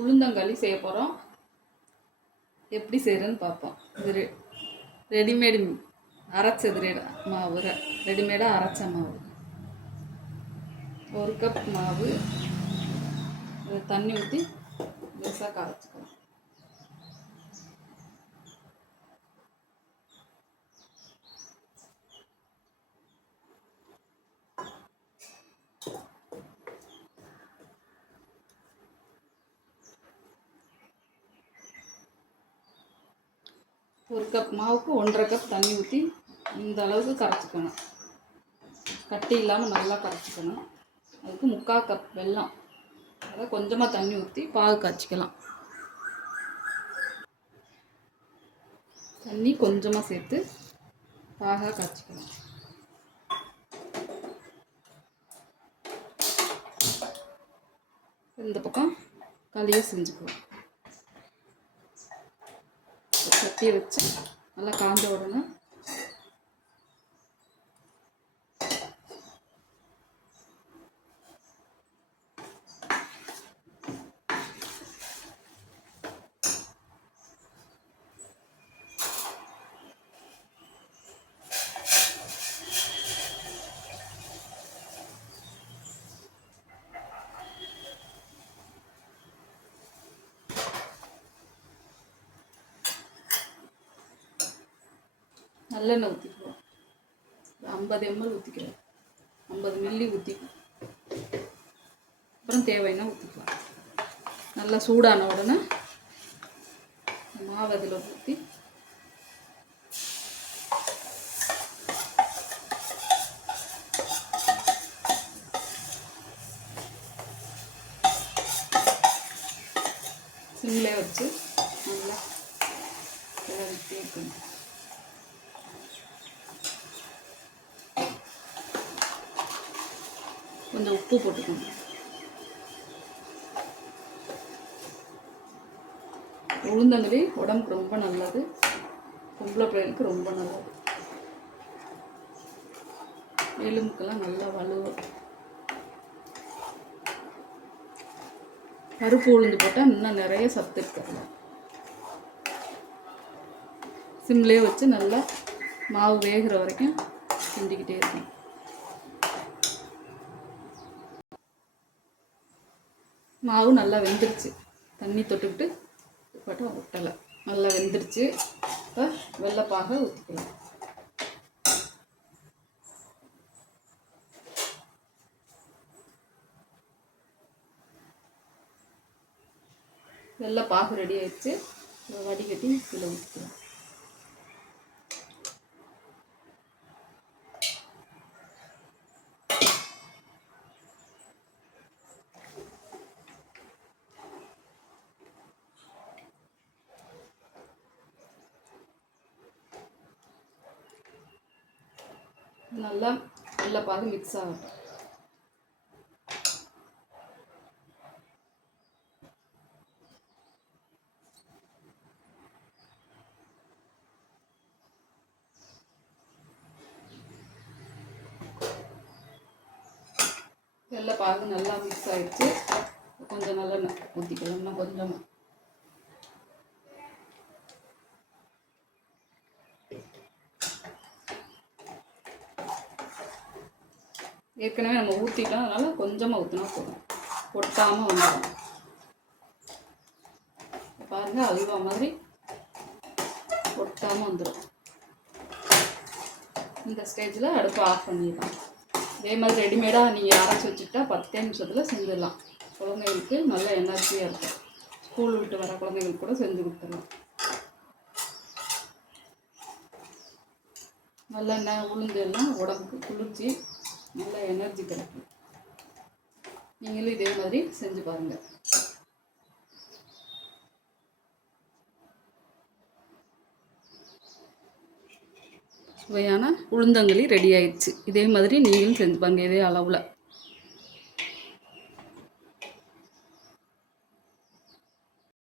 உளுந்தங்களி செய்ய போகிறோம் எப்படி செய்கிறேன்னு பார்ப்போம். இது ரெ ரெடிமேடு அரைச்சது மாவு ரெடிமேடாக அரைச்ச மாவு. ஒரு கப் மாவு தண்ணி ஊற்றி லேசாக காய்ச்சி ஒரு கப் மாவுக்கு ஒன்றரை கப் தண்ணி ஊற்றி இந்த அளவுக்கு கரைச்சிக்கணும். கட்டி இல்லாமல் நல்லா கரைச்சிக்கணும். அதுக்கு முக்கால் கப் வெல்லம். அதை கொஞ்சமாக தண்ணி ஊற்றி பாகு காய்ச்சிக்கலாம். தண்ணி கொஞ்சமாக சேர்த்து பாகாக காய்ச்சிக்கலாம். இந்த பக்கம் களியை செஞ்சுக்குவோம். சட்டியை வச்சு நல்லா காஞ்ச உடனே நல்லெண்ணெய் ஊற்றிக்குவோம் ஐம்பது எம்எல் ஊற்றிக்கிறோம் ஐம்பது மில்லி ஊற்றிக்குவோம் அப்புறம் தேவைன்னா ஊற்றிக்கலாம் நல்லா சூடான உடனே மாவு அதில் ஊற்றி சிம்லே வச்சு நல்லா கிளறிட்டே இருக்கணும். கொஞ்சம் உப்பு போட்டுக்கணும் உளுந்தங்களி உடம்புக்கு ரொம்ப நல்லது. பொம்பளை பிள்ளைங்களுக்கு ரொம்ப நல்லது. எலும்புக்கெல்லாம் நல்லா வலுவும் பருப்பு உளுந்து போட்டால் இன்னும் நிறைய சத்து இருக்கிறது சிம்லேயே வச்சு நல்லா மாவு வேகிற வரைக்கும் கிண்டிக்கிட்டே இருக்கும் மாவு நல்லா வெந்துருச்சு. தண்ணி தொட்டுக்கிட்டு பட்டம் ஒட்டலை. நல்லா வெந்துருச்சு. இப்போ வெள்ளைப்பாக ஊற்றிக்கலாம் வெள்ளைப்பாகு ரெடி ஆயிடுச்சு. வடிகட்டி இதில் ஊற்றிக்கலாம் நல்லா வெள்ளைப்பாகு மிக்ஸ் ஆகட்டும். வெள்ளைப்பாகு நல்லா மிக்ஸ் ஆயிடுச்சு. கொஞ்சம் நல்லா ஊற்றிக்கலாம் இன்னும் கொஞ்சமாக ஏற்கனவே நம்ம ஊற்றிட்டோம் அதனால் கொஞ்சமாக ஊற்றினா போதும். ஒட்டாமல் வந்துடும் பாருங்கள் அல்வா மாதிரி ஒட்டாமல் வந்துடும் இந்த ஸ்டேஜில் அடுப்பை ஆஃப் பண்ணிடலாம். இதே மாதிரி ரெடிமேடாக நீங்கள் அரைச்சி வச்சுக்கிட்டா பத்தே நிமிஷத்தில் செஞ்சிடலாம். குழந்தைகளுக்கு நல்ல எனர்ஜியாக இருக்கும். ஸ்கூல் விட்டு வர குழந்தைங்களுக்கு கூட செஞ்சு கொடுத்துடலாம். நல்லெண்ணெய் உளுந்து எல்லாம் உடம்புக்கு குளிர்ச்சி நல்ல எனர்ஜி கிடைக்கும். நீங்களும் இதே மாதிரி செஞ்சு பாருங்கள் சுவையான உளுந்தங்களி ரெடி ஆயிடுச்சு. இதே மாதிரி நீங்களும் செஞ்சு பாருங்க இதே அளவில்.